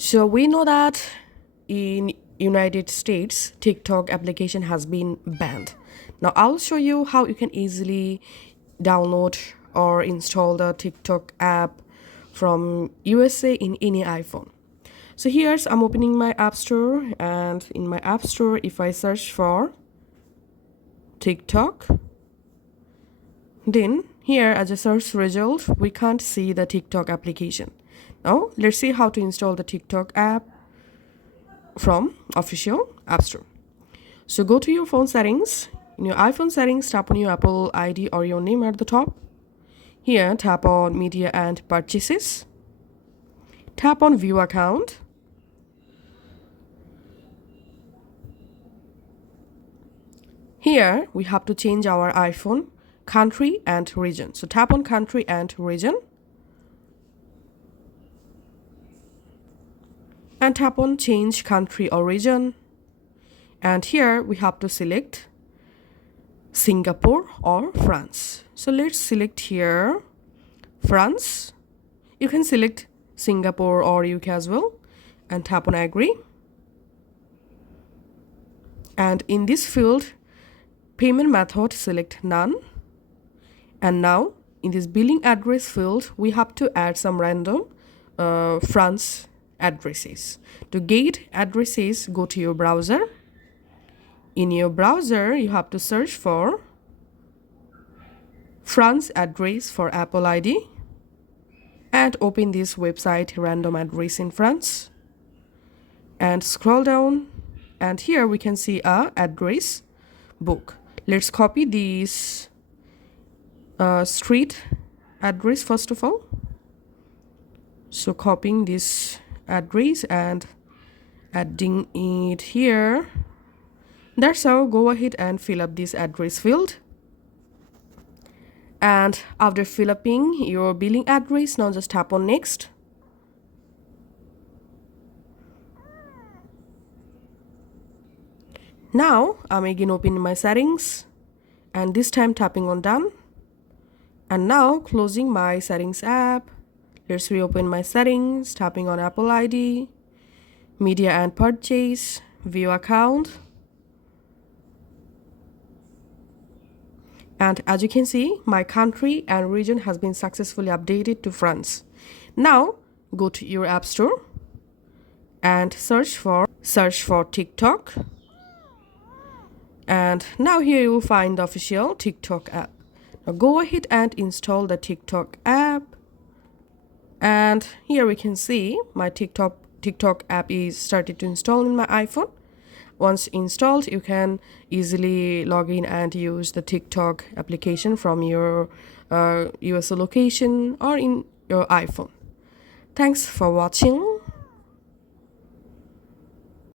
So we know that in United States, TikTok application has been banned. Now I'll show you how you can easily download or install the TikTok app from USA in any iPhone. So here's I'm opening my App Store, and in my App Store, if I search for TikTok, then here as a search result, we can't see the TikTok application. Now let's see how to install the TikTok app from official App Store. So go to your phone settings. In your iPhone settings, tap on your Apple ID or your name at the top. Here, tap on Media and Purchases. Tap on View Account. Here, we have to change our iPhone country and region. So tap on Country and Region. And tap on Change Country or Region. And here, we have to select Singapore or France. So let's select here France. You can select Singapore or UK as well, and tap on Agree. And in this field, payment method, select None. And now in this billing address field, we have to add some random France addresses. To get addresses, go to your browser. In your browser, you have to search for France address for Apple ID and open this website, random address in France, and scroll down, and here we can see a address book. Let's copy this street address first of all. So copying this address and adding it here. That's how. Go ahead and fill up this address field. And after filling your billing address, now just tap on Next. Now I'm again opening my settings, and this time tapping on Done. And now closing my settings app. Let's reopen my settings, tapping on Apple ID, Media and Purchase, View Account. And as you can see, my country and region has been successfully updated to France. Now go to your App Store and search for TikTok. And now here you will find the official TikTok app. Now go ahead and install the TikTok app. And here we can see my TikTok app is started to install in my iPhone. Once installed, you can easily log in and use the TikTok application from your USA location or in your iPhone. Thanks for watching.